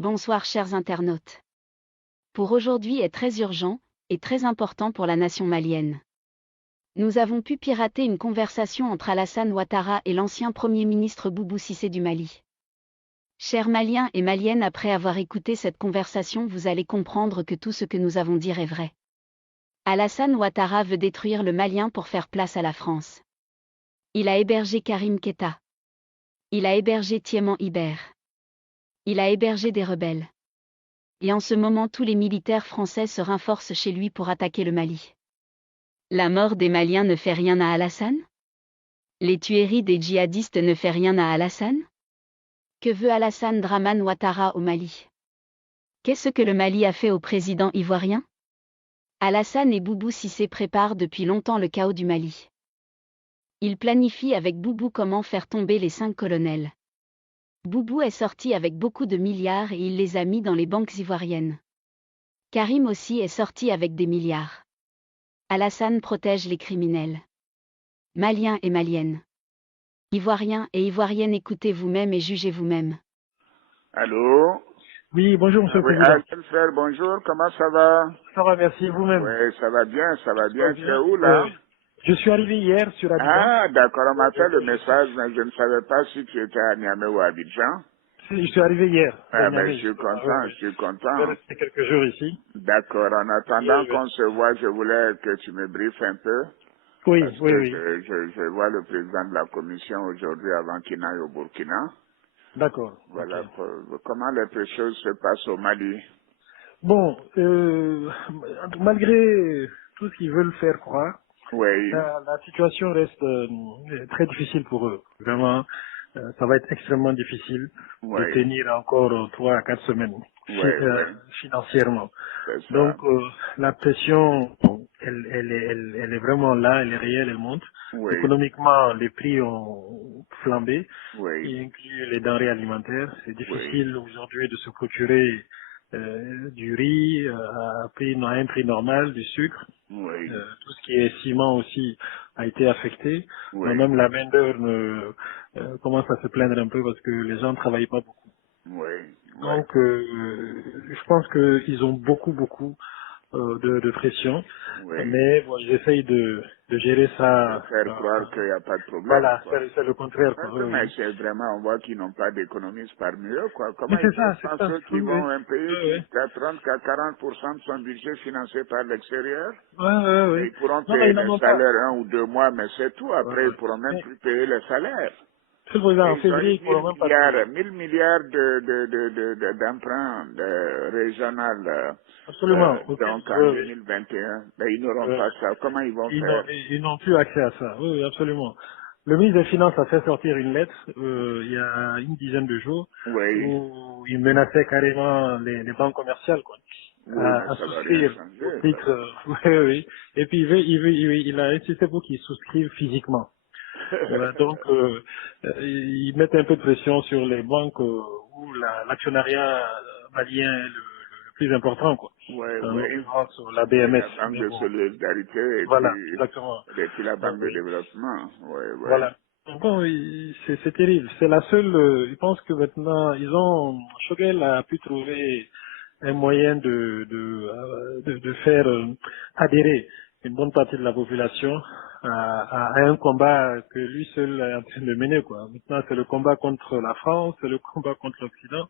Bonsoir chers internautes. Pour aujourd'hui est très urgent, et très important pour la nation malienne. Nous avons pu pirater une conversation entre Alassane Ouattara et l'ancien Premier ministre Boubou Cissé du Mali. Chers Maliens et Maliennes, après avoir écouté cette conversation, vous allez comprendre que tout ce que nous avons dit est vrai. Alassane Ouattara veut détruire le Malien pour faire place à la France. Il a hébergé Karim Keïta. Il a hébergé Thiéman Ibert. Il a hébergé des rebelles. Et en ce moment tous les militaires français se renforcent chez lui pour attaquer le Mali. La mort des Maliens ne fait rien à Alassane? Les tueries des djihadistes ne fait rien à Alassane? Que veut Alassane Dramane Ouattara au Mali? Qu'est-ce que le Mali a fait au président ivoirien? Alassane et Boubou Cissé préparent depuis longtemps le chaos du Mali. Ils planifient avec Boubou comment faire tomber les 5 colonels. Boubou est sorti avec beaucoup de milliards et il les a mis dans les banques ivoiriennes. Karim aussi est sorti avec des milliards. Alassane protège les criminels. Maliens et Maliennes. Ivoiriens et Ivoiriennes, écoutez vous-même et jugez vous-même. Allô? Oui, bonjour Monsieur le Oui, Président. frère, bonjour, comment ça va? Ça va, merci, vous-même. Oui, ça va bien, ça va Ça va bien. Tu es bien. où là? Je suis arrivé hier sur Abidjan. Ah, d'accord, on m'a fait le Je suis, message, mais je ne savais pas si tu étais à Niamey ou à Abidjan. je suis arrivé hier, Ah, ben, Niamey, je suis justement. Oui, content, oui. je suis Je vais content. rester quelques jours ici. D'accord, en attendant Oui, qu'on se voit, je voulais que tu me briefes un peu, oui, parce oui. que Oui. je vois le président de la commission aujourd'hui avant qu'il n'aille au Burkina. D'accord, ok. Voilà, comment les choses se passent au Mali. Bon, malgré tout ce qu'ils veulent faire croire, Oui, la situation reste très difficile pour eux. Vraiment, ça va être extrêmement difficile de oui, tenir encore 3 à 4 semaines oui, oui, financièrement. c'est ça. Donc la pression, elle est vraiment là, elle est réelle, elle monte. Oui, Économiquement, les prix ont flambé, oui, y inclut les denrées alimentaires. C'est oui, difficile aujourd'hui de se procurer du riz à un prix normal, du sucre. oui, Tout ce qui est ciment aussi a été affecté. oui, Même la main-d'œuvre commence à se plaindre un peu parce que les gens ne travaillent pas beaucoup. oui, oui. Donc, je pense qu'ils ont beaucoup de pression, Oui. mais bon, ils essayent de gérer De ça. faire croire qu'il n'y a pas de problème, Voilà, quoi. c'est le contraire, Oui, quoi. oui, Oui, mais oui. c'est vraiment, on voit qu'ils n'ont pas d'économistes parmi eux, quoi. Mais Comment ils c'est peuvent, ça, je c'est pense, ça. ceux qui Oui, oui. vont, un pays Oui, qui oui. a 30 à 40% de son budget financé par l'extérieur, Oui, oui, mais oui. ils pourront Non, mais payer ils n'en les ont pas. salaires 1 ou 2 mois, mais c'est tout. Ouais, Après, ouais. ils pourront même Mais, plus payer les salaires. Monsieur le Président, Et en ils ont février, eu ils ne pourront 1000 même pas milliards, payer. 1000 milliards d'emprunts régional, Absolument. Ok. donc en Oui, oui. 2021. Ben, ils n'auront Oui. pas ça. Comment ils vont Ils faire? ils n'ont plus accès à ça. Oui, oui, absolument. Le ministre des Finances a fait sortir une lettre il y a une dizaine de jours Oui, où il menaçait carrément les banques commerciales quoi, oui, mais à ça va rien souscrire au changer. Ça titre. va... Oui, oui. Et puis il a insisté pour qu'ils souscrivent physiquement. Donc ils mettent un peu de pression sur les banques où l'actionnariat malien est le plus important quoi. Oui, En oui. l'occurrence la Oui, BMS. la Banque Mais de bon, solidarité voilà, exactement. et puis la Banque de Oui. développement. Oui, oui. Voilà. Bon, c'est terrible. C'est la seule. Je pense que maintenant, Choguel a pu trouver un moyen de faire adhérer une bonne partie de la population à un combat que lui seul est en train de mener, quoi. Maintenant, c'est le combat contre la France, c'est le combat contre l'Occident.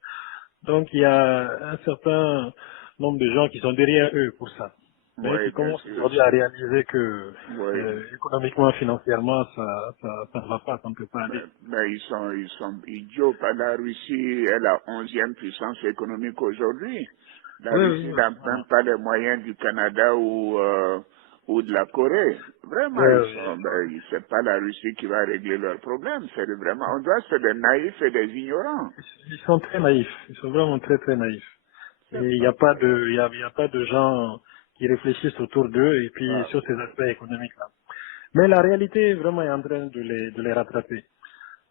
Donc, il y a un certain nombre de gens qui sont derrière eux pour ça, mais Oui, qui bien commencent sûr. aujourd'hui à réaliser que Oui. économiquement, financièrement, ça ne va pas, ça ne peut pas aller. Mais ils sont idiots. La Russie est la 11e puissance économique aujourd'hui. La Oui, Russie oui, n'a même voilà. pas les moyens du Canada ou de la Corée. Vraiment, Oui, oui. c'est pas la Russie qui va régler leurs problèmes. C'est vraiment, on doit être des naïfs et des ignorants. Ils sont très naïfs. Ils sont vraiment très naïfs. Et C'est il n'y pas a pas vrai. de, il y a pas de gens qui réfléchissent autour d'eux et puis Ah, sur ces aspects économiques-là. Mais la réalité vraiment est en train de les rattraper.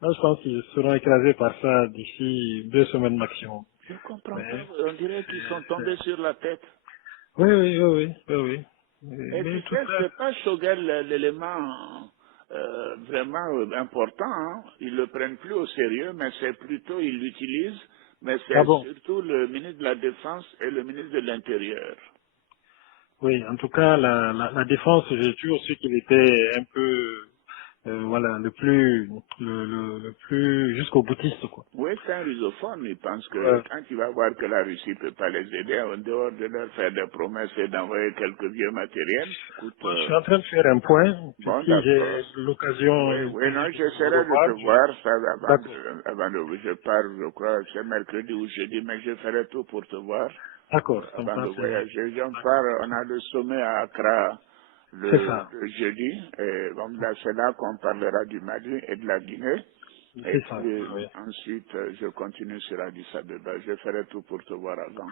Là, je pense qu'ils seront écrasés par ça d'ici 2 semaines maximum. je comprends pas. Mais On dirait qu'ils sont tombés sur la tête. oui, oui, oui, oui, oui, oui. Et tu Mais tout sais, ça, c'est pas Shogel l'élément vraiment important. Hein. Ils le prennent plus au sérieux, mais c'est plutôt ils l'utilisent. Mais c'est Ah bon? surtout le ministre de la Défense et le ministre de l'Intérieur. Oui, en tout cas, la défense, j'ai toujours su qu'il était un peu, voilà, le plus jusqu'au boutiste, quoi. Oui, c'est un rusophone. Il pense que Ouais. quand il va voir que la Russie ne peut pas les aider, en dehors de leur faire des promesses et d'envoyer quelques vieux matériels, écoute, Moi, je suis en train de faire un point, puis bon, si d'accord. j'ai l'occasion Oui, oui, non, de vous j'essaierai de te revoir, voir ça d'accord, je pars, je crois, c'est mercredi ou jeudi, mais je ferai tout pour te voir d'accord, comme avant ça, de voyager. J'en d'accord, pars, on a le sommet à Accra c'est ça, le jeudi, et bon, là, c'est là qu'on parlera du Mali et de la Guinée. Et c'est ça, puis oui. ensuite, je continue sur Addis Abeba. Je ferai tout pour te voir avant.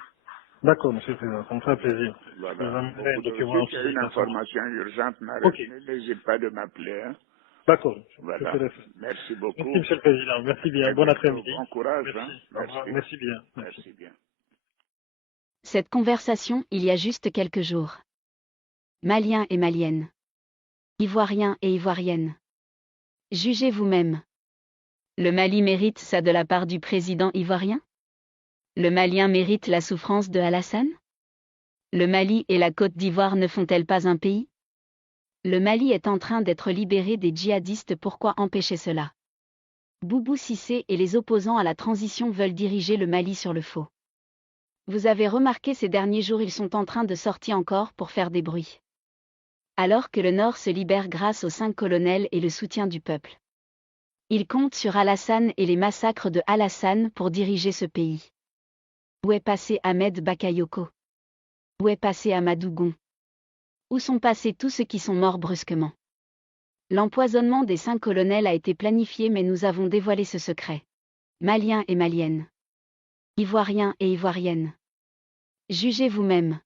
D'accord, monsieur le Président, ça me fait plaisir. Je vous Voilà. emmènerai un document Si tu aussi, as de une toute façon. information urgente, Ok, n'hésite pas de m'appeler. Hein. d'accord, je Voilà. ferai ça. Merci Merci, beaucoup. monsieur le Président, merci À bien, très bon bientôt. après-midi. Bon courage. Merci, Hein. au revoir, Merci. merci bien, merci. Merci bien. Cette conversation il y a juste quelques jours. Maliens et Maliennes. Ivoiriens et Ivoiriennes. Jugez vous-même. Le Mali mérite ça de la part du président ivoirien? Le Malien mérite la souffrance de Alassane? Le Mali et la Côte d'Ivoire ne font-elles pas un pays? Le Mali est en train d'être libéré des djihadistes, pourquoi empêcher cela? Boubou Cissé et les opposants à la transition veulent diriger le Mali sur le faux. Vous avez remarqué ces derniers jours ils sont en train de sortir encore pour faire des bruits. Alors que le Nord se libère grâce aux 5 colonels et le soutien du peuple. Ils comptent sur Alassane et les massacres de Alassane pour diriger ce pays. Où est passé Ahmed Bakayoko? Où est passé Amadou Gon? Où sont passés tous ceux qui sont morts brusquement? L'empoisonnement des 5 colonels a été planifié, mais nous avons dévoilé ce secret. Maliens et Maliennes. Ivoiriens et Ivoiriennes. Jugez vous-même.